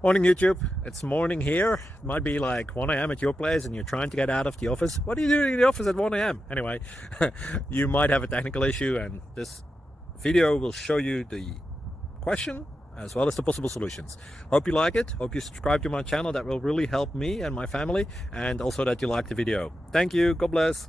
Morning YouTube, it's morning here. It might be like 1 a.m. at your place and you're trying to get out of the office. What are you doing in the office at 1 a.m.? Anyway, you might have a technical issue and this video will show you the question as well as the possible solutions. Hope you like it, hope you subscribe to my channel. That will really help me and my family, and also that you like the video. Thank you, God bless.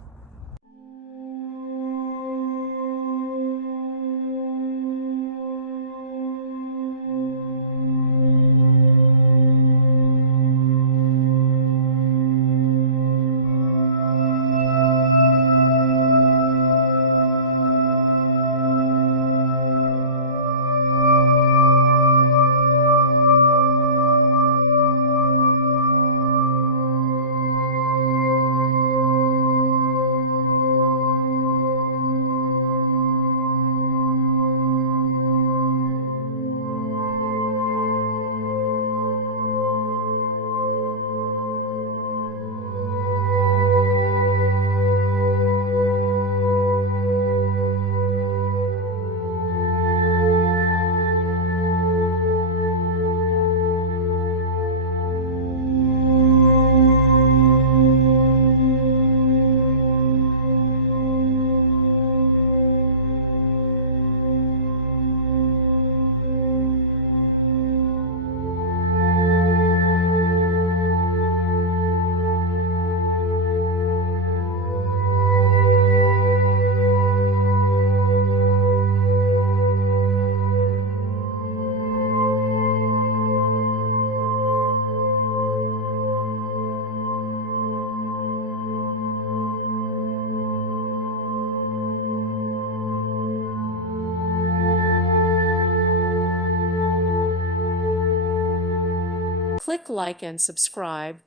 Click like and subscribe.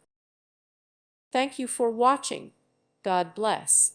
Thank you for watching. God bless.